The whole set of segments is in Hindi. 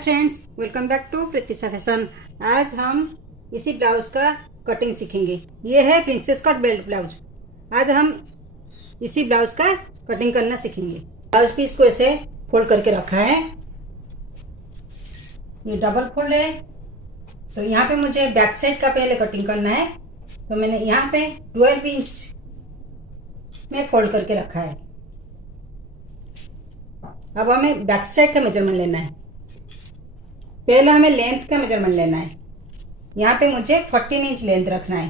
Friends, welcome back to Pritisha fashion. आज हम इसी ब्लाउज का कटिंग सीखेंगे। ये है प्रिंसेस कट बेल्ट ब्लाउज। आज हम इसी ब्लाउज का कटिंग करना सीखेंगे। ब्लाउज पीस को ऐसे फोल्ड करके रखा है। ये डबल फोल्ड है। तो यहाँ पे मुझे बैक साइड का पहले कटिंग करना है। तो मैंने यहाँ पे 12 इंच में फोल्ड करके रखा है। अब हमें बैक साइड का मेजरमेंट लेना है। पहले हमें लेंथ का मेजरमेंट लेना है। यहाँ पे मुझे 14 इंच लेंथ रखना है।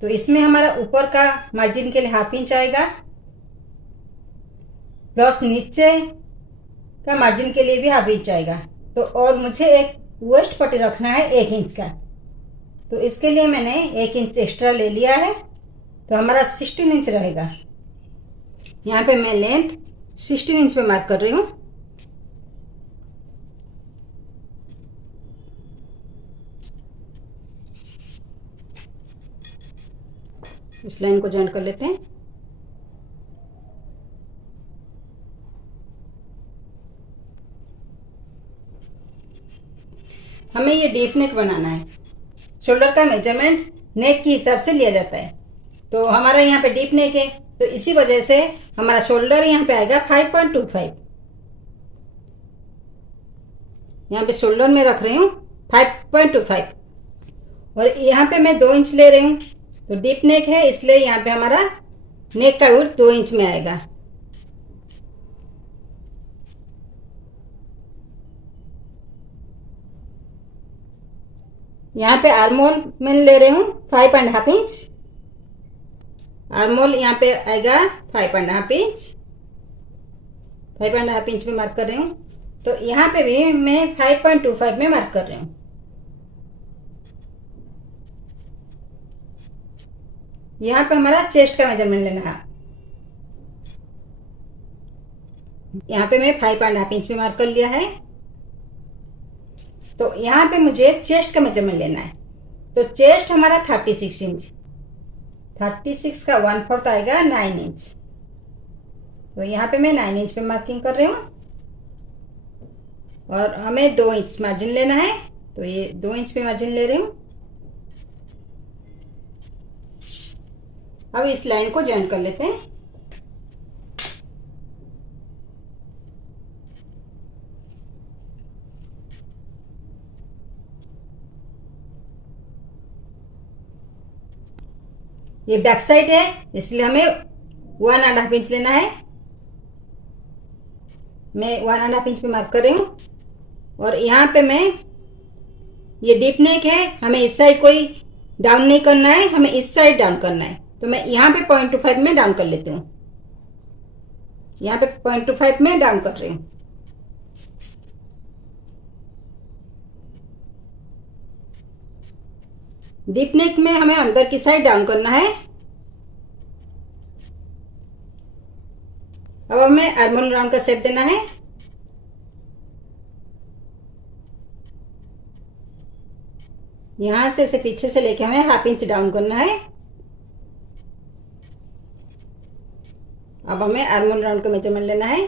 तो इसमें हमारा ऊपर का मार्जिन के लिए हाफ इंच आएगा, प्लस नीचे का मार्जिन के लिए भी हाफ इंच आएगा। तो और मुझे एक वेस्ट पट्टी रखना है 1 इंच का। तो इसके लिए मैंने 1 इंच एक्स्ट्रा ले लिया है। तो हमारा 16 इंच रहेगा। यहाँ पे मैं लेंथ 16 इंच पे मार्क कर रही हूँ। इस लाइन को जॉइन कर लेते हैं। हमें ये डीप नेक बनाना है। शोल्डर का मेजरमेंट नेक के हिसाब से लिया जाता है। तो हमारा यहाँ पे डीप नेक है, तो इसी वजह से हमारा शोल्डर यहाँ पे आएगा 5.25। यहाँ पे शोल्डर में रख रही हूँ 5.25 और यहाँ पे मैं 2 इंच ले रही हूँ। तो डीप नेक है, इसलिए यहाँ पे हमारा नेक का विड्थ 2 इंच में आएगा। यहाँ पे आर्मोल में ले रही हूँ 5.5 इंच। आर्मोल यहाँ पे आएगा 5.5 इंच। 5.5 इंच में मार्क कर रही हूँ। तो यहाँ पे भी मैं 5.25 में मार्क कर रही हूँ। यहाँ पे हमारा चेस्ट का मेजरमेंट लेना है। यहाँ पे मैं 5.5 इंच में मार्क कर लिया है। तो यहाँ पे मुझे चेस्ट का मेजरमेंट लेना है। तो चेस्ट हमारा 36 इंच। 36 का 1/4 आएगा 9 इंच। तो यहाँ पे मैं 9 इंच पे मार्किंग कर रही हूँ और हमें 2 इंच मार्जिन लेना है। तो ये 2 इंच पे मार्जिन ले रही हूँ। अब इस लाइन को ज्वाइन कर लेते हैं। ये बैक साइड है, इसलिए हमें 1.5 इंच लेना है। मैं 1.5 इंच पे मार्क कर रही हूँ और यहाँ पे मैं ये डीप नेक है, हमें इस साइड कोई डाउन नहीं करना है, हमें इस साइड डाउन करना है। तो मैं यहाँ पे 0.25 में डाउन कर लेती हूँ। यहाँ पे 0.25 में डाउन कर रही हूँ। डीप नेक में हमें अंदर की साइड डाउन करना है। अब हमें आर्मोल राउंड का शेप देना है। यहां से इसे पीछे से लेके हमें हाफ इंच डाउन करना है। अब हमें आर्मोल राउंड का मेजरमेंट लेना है।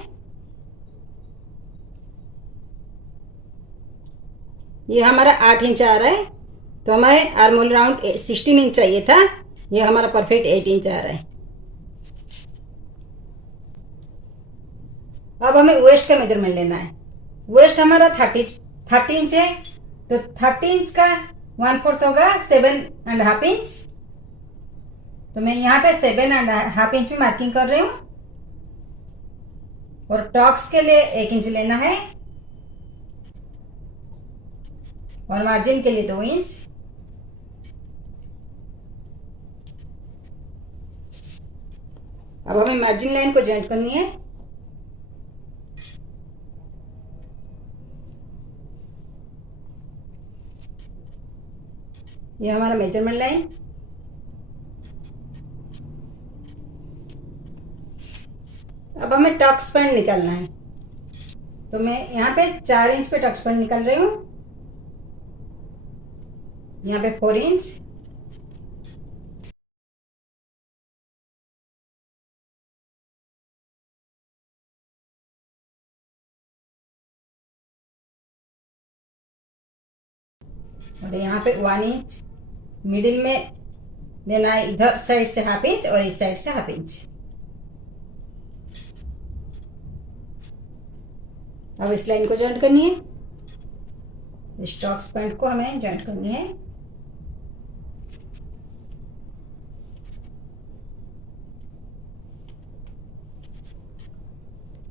ये हमारा 8 इंच आ रहा है। तो हमें आर्मोल राउंड 16 इंच चाहिए था। ये हमारा परफेक्ट 8 इंच आ रहा है। अब हमें वेस्ट का मेजरमेंट लेना है। वेस्ट हमारा 30 इंच है। तो 30 इंच का 1/4 होगा 7.5 इंच। तो मैं यहाँ पे 7.5 इंच में मार्किंग कर रही हूँ और टॉप्स के लिए 1 इंच लेना है और मार्जिन के लिए 2 इंच। अब हमें मार्जिन लाइन को ज्वाइन करनी है। ये हमारा मेजरमेंट लाइन। अब हमें टक्स पॉइंट निकालना है। तो मैं यहाँ पे 4 इंच पे टक्स पॉइंट निकाल रही हूँ। यहाँ पे 4 इंच। और यहाँ पे 1 इंच मिडिल में लेना है, इधर साइड से हाफ इंच और इस साइड से हाफ इंच। अब इस लाइन को जॉइंट करनी है, इस टॉक्स पॉइंट को हमें जॉइंट करनी है।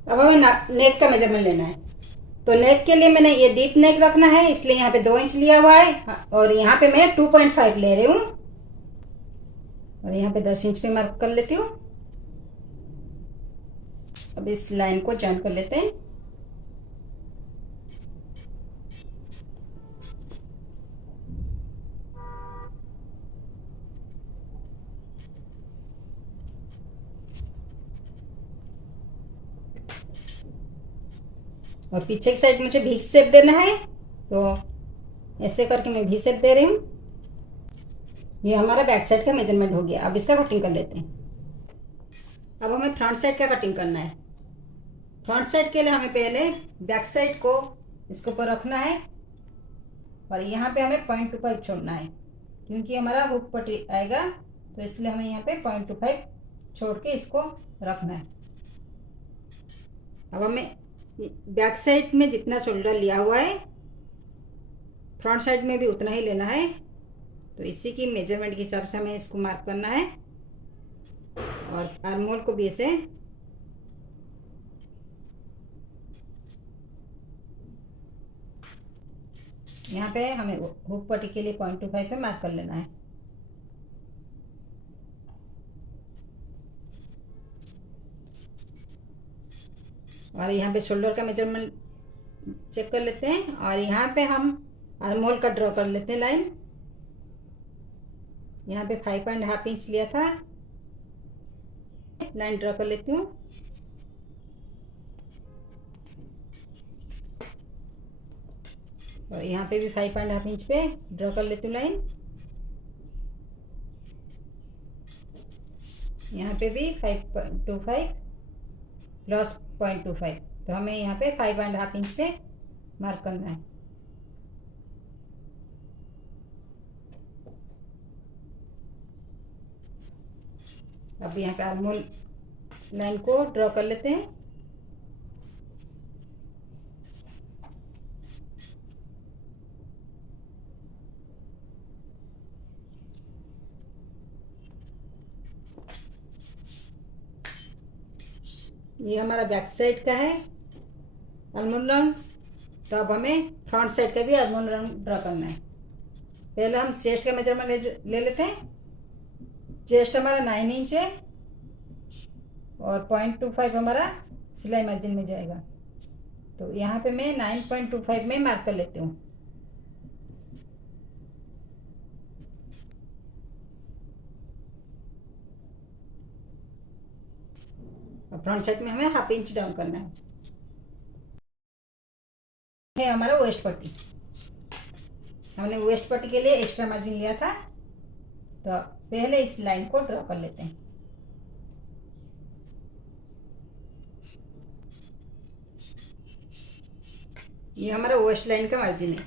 अब हमें नेक का मेजरमेंट लेना है। तो नेक के लिए मैंने ये डीप नेक रखना है, इसलिए यहाँ पे 2 इंच लिया हुआ है और यहाँ पे मैं 2.5 ले रही हूँ और यहाँ पे 10 इंच पे मार्क कर लेती हूँ। अब इस लाइन को जॉइंट कर लेते हैं। और पीछे की साइड मुझे भी शेप देना है, तो ऐसे करके मैं भी शेप दे रही हूँ। ये हमारा बैक साइड का मेजरमेंट हो गया। अब इसका कटिंग कर लेते हैं। अब हमें फ्रंट साइड का कटिंग करना है। फ्रंट साइड के लिए हमें पहले बैक साइड को इसके ऊपर रखना है और यहाँ पे हमें 0.25 छोड़ना है, क्योंकि हमारा हुक पट्टी आएगा, तो इसलिए हमें यहाँ पे 0.25 छोड़ के इसको रखना है। अब हमें बैक साइड में जितना शोल्डर लिया हुआ है फ्रंट साइड में भी उतना ही लेना है, तो इसी की मेजरमेंट के हिसाब से हमें इसको मार्क करना है। और आर्म होल को भी ऐसे यहाँ पे हमें हुक पट्टी के लिए 0.25 पे मार्क कर लेना है। और यहाँ पे शोल्डर का मेजरमेंट चेक कर लेते हैं और यहाँ पे हम आर्म होल का ड्रॉ कर लेते हैं लाइन। यहाँ पे 5.5 इंच लिया था, लाइन ड्रॉ कर लेती हूँ। और यहाँ पे भी 5.5 इंच पे ड्रॉ कर लेती हूँ लाइन। यहाँ पे भी 5.25 प्लस 0.25, तो हमें यहाँ पे 5.5 इंच पे मार्क करना है। अब यहाँ पे आर्म होल लाइन को ड्रॉ कर लेते हैं। ये हमारा बैक साइड का है आर्म राउंड, तो अब हमें फ्रंट साइड का भी आर्म राउंड ड्रॉ करना है। पहले हम चेस्ट का मेजरमेंट ले लेते हैं। चेस्ट हमारा 9 इंच है और 0.25 हमारा सिलाई मार्जिन में जाएगा, तो यहाँ पे मैं 9.25 में मार्क कर लेती हूँ। और फ्रंट साइड में हमें हाफ इंच डाउन करना है हमारा वेस्ट पट्टी। हमने वेस्ट पट्टी के लिए एक्स्ट्रा मार्जिन लिया था, तो पहले इस लाइन को ड्रॉ कर लेते हैं। ये हमारा वेस्ट लाइन का मार्जिन है।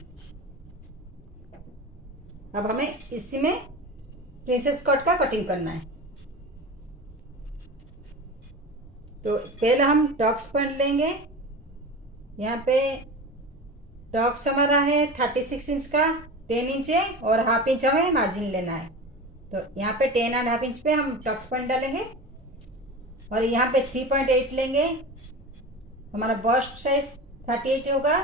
अब हमें इसी में प्रिंसेस कट का कटिंग करना है। तो पहले हम टॉक्स पॉइंट लेंगे। यहाँ पे टॉक्स हमारा है 36 इंच का, 10 इंच है और हाफ इंच हमें मार्जिन लेना है। तो यहाँ पे 10.5 इंच पे हम टॉक्स पॉइंट डालेंगे और यहाँ पे 3.8 लेंगे। हमारा बस्ट साइज 38 होगा,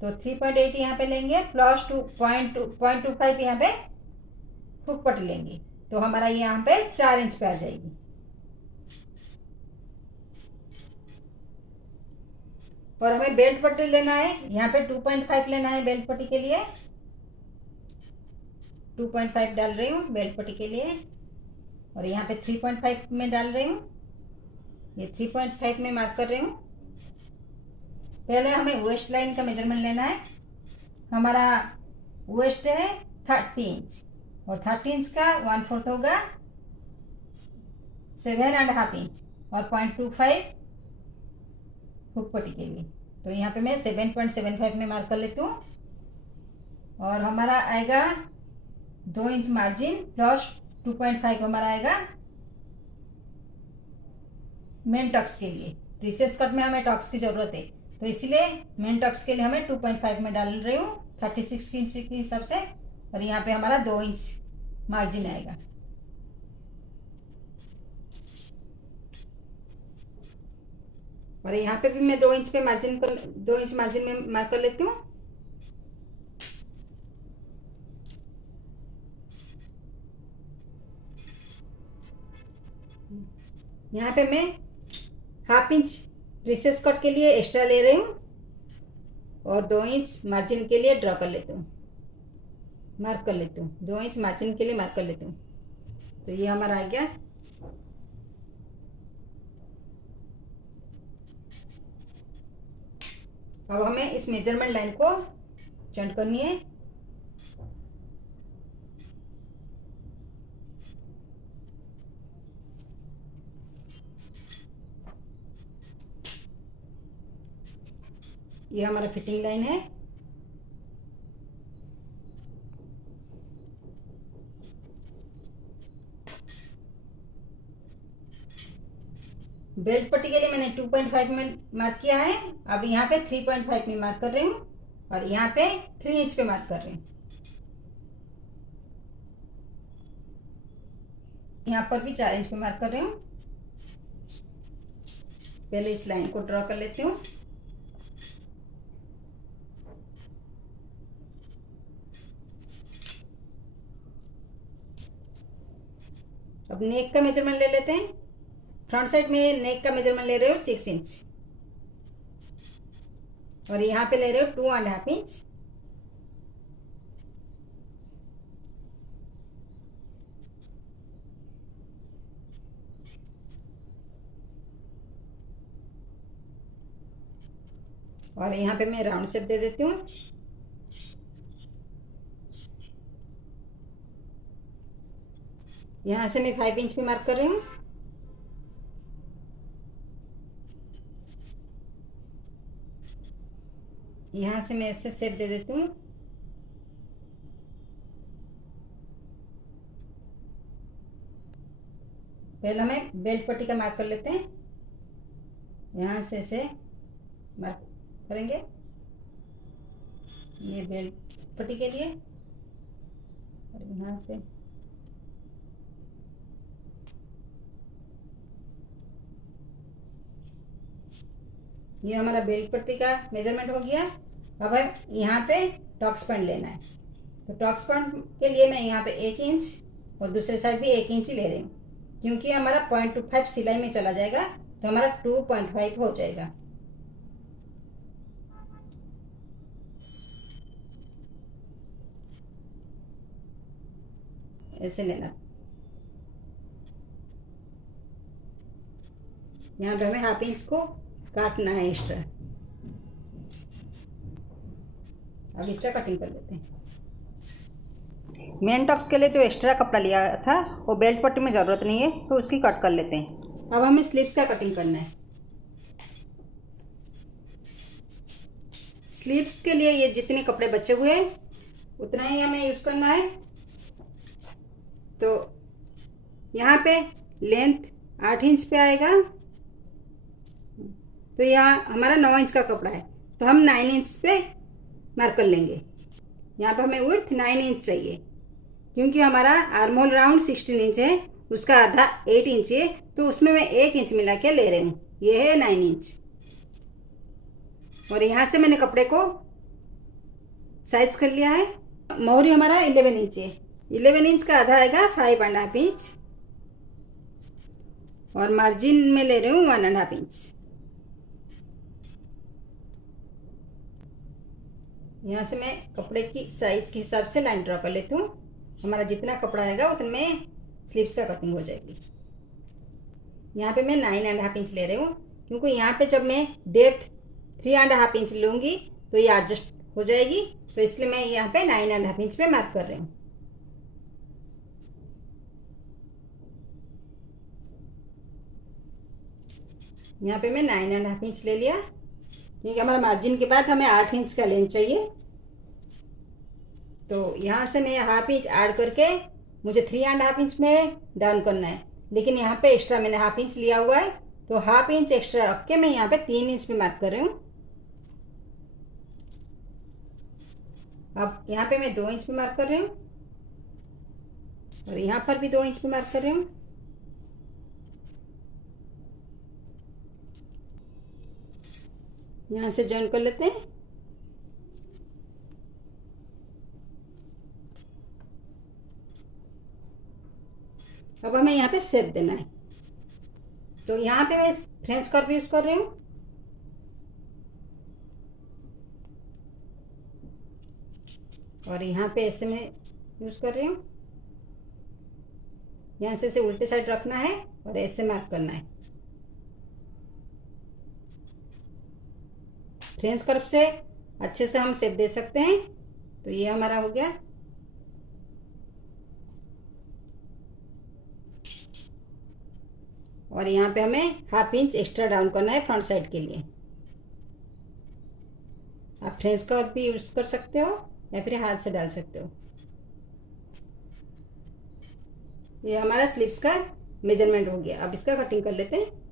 तो 3.8 यहाँ पे लेंगे प्लस 0.25 यहाँ पे हुक पट्टी लेंगे, तो हमारा यहाँ पे 4 इंच पे आ जाएगी। और हमें बेल्ट पट्टी लेना है, यहाँ पे 2.5 लेना है बेल्ट पट्टी के लिए। 2.5 डाल रही हूँ बेल्ट पट्टी के लिए और यहाँ पे 3.5 में डाल रही हूँ। ये 3.5 में मार्क कर रही हूँ। पहले हमें वेस्ट लाइन का मेजरमेंट लेना है। हमारा वेस्ट है 30 इंच और 30 इंच का 1/4 होगा 7.5 इंच और 0.25 हुक पट्टी के लिए, तो यहाँ पे मैं 7.75 में मार्क कर लेती हूँ। और हमारा आएगा 2 इंच मार्जिन प्लस 2.5 हमारा आएगा मेन टक्स के लिए। रिसेस कट में हमें टक्स की जरूरत है, तो इसीलिए मेन टक्स के लिए हमें 2.5 में डाल रही हूँ 36 इंच के हिसाब से। और यहाँ पे हमारा 2 इंच मार्जिन आएगा। और यहाँ पे भी मैं 2 इंच पे मार्जिन 2 इंच मार्जिन में मार्क कर लेती हूँ। यहाँ पे मैं 1/2 इंच रिसेस कट के लिए एक्स्ट्रा ले रही हूँ और 2 इंच मार्जिन के लिए ड्रॉ कर लेती हूँ, मार्क कर लेती हूँ। 2 इंच मार्जिन के लिए मार्क कर लेती हूँ। तो ये हमारा आ गया। अब हमें इस मेजरमेंट लाइन को जॉइंट करनी है। ये हमारा फिटिंग लाइन है। बेल्ट पट्टी के लिए मैंने 2.5 में मार्क किया है। अब यहाँ पे 3.5 में मार्क कर रही हूँ और यहाँ पे 3 इंच पे मार्क कर रही हूँ। यहाँ पर भी 4 इंच पे मार्क कर रही हूँ। पहले इस लाइन को ड्रॉ कर लेती हूँ। अब नेक का मेजरमेंट ले लेते हैं। फ्रंट साइड में नेक का मेजरमेंट ले रहे हो 6 इंच और यहाँ पे ले रहे हो 2.5 इंच। और यहाँ पे मैं राउंड शेप दे देती हूँ। यहाँ से मैं 5 इंच पे मार्क कर रही हूँ। यहाँ से मैं ऐसे शेप दे देती हूँ। पहले हमें बेल्ट पट्टी का मार्क कर लेते हैं। यहाँ से ऐसे मार्क करेंगे ये बेल्ट पट्टी के लिए। और यहाँ से ये हमारा बेल्ट पट्टी का मेजरमेंट हो गया। अब है यहाँ पे टॉक्स पॉइंट लेना है, तो टॉक्स पॉइंट के लिए मैं यहाँ पे 1 इंच और दूसरे साइड भी 1 इंच ही ले रही हूँ, क्योंकि हमारा 0.25 सिलाई में चला जाएगा तो हमारा 2.5 हो जाएगा। ऐसे लेना। यहाँ पे हमें 1/2 इंच को काटना है एक्स्ट्रा। अब इसका कटिंग कर लेते हैं। मेन टक्स के लिए जो एक्स्ट्रा कपड़ा लिया था वो बेल्ट पट्टी में ज़रूरत नहीं है, तो उसकी कट कर लेते हैं। अब हमें स्लीव्स का कटिंग करना है। स्लीव्स के लिए ये जितने कपड़े बचे हुए हैं उतना ही हमें यूज़ करना है। तो यहाँ पे लेंथ 8 इंच पे आएगा, तो यहाँ हमारा 9 इंच का कपड़ा है, तो हम 9 इंच पे मार्क कर लेंगे। यहाँ पे हमें विड्थ 9 इंच चाहिए, क्योंकि हमारा आर्म होल राउंड 16 इंच है, उसका आधा 8 इंच है, तो उसमें मैं 1 इंच मिला के ले रही हूँ। ये है 9 इंच। और यहाँ से मैंने कपड़े को साइज कर लिया है। मोहरी हमारा 11 इंच है। 11 इंच का आधा आएगा 5.5 इंच और मार्जिन में ले रही हूँ 1.5 इंच। यहाँ से मैं कपड़े की साइज के हिसाब से लाइन ड्रॉ कर लेती हूँ। हमारा जितना कपड़ा आएगा उतने में स्लीव्स का कटिंग हो जाएगी। यहाँ पे मैं 9.5 इंच ले रही हूँ, क्योंकि यहाँ पे जब मैं डेप्थ 3.5 इंच लूँगी तो ये एडजस्ट हो जाएगी, तो इसलिए मैं यहाँ पे 9.5 इंच पे मार्क कर रही हूँ। यहाँ पे मैं 9.5 इंच ले लिया, क्योंकि हमारा मार्जिन के बाद हमें 8 इंच का लेंथ चाहिए। तो यहाँ से मैं 1/2 इंच ऐड करके मुझे 3.5 इंच में डाउन करना है, लेकिन यहाँ पे एक्स्ट्रा मैंने 1/2 इंच लिया हुआ है, तो 1/2 इंच एक्स्ट्रा रख के मैं यहाँ पे 3 इंच पे मार्क कर रही हूँ। अब यहाँ पे मैं 2 इंच पे मार्क कर रही हूँ और यहाँ पर भी 2 इंच पे मार्क कर रही हूँ। यहाँ से जॉइन कर लेते हैं। अब हमें यहाँ पे शेप देना है, तो यहाँ पे मैं फ्रेंच कर्व यूज कर रही हूँ। और यहाँ पे ऐसे मैं यूज कर रही हूँ। यहाँ से उल्टे साइड रखना है और ऐसे मार्क करना है। फ्रेंच कर्व से अच्छे से हम शेप दे सकते हैं। तो ये हमारा हो गया। और यहाँ पे हमें 1/2 इंच एक्स्ट्रा डाउन करना है फ्रंट साइड के लिए। आप फ्रेंच कर्व भी यूज कर सकते हो या फिर हाथ से डाल सकते हो। ये हमारा स्लीव्स का मेजरमेंट हो गया। अब इसका कटिंग कर लेते हैं।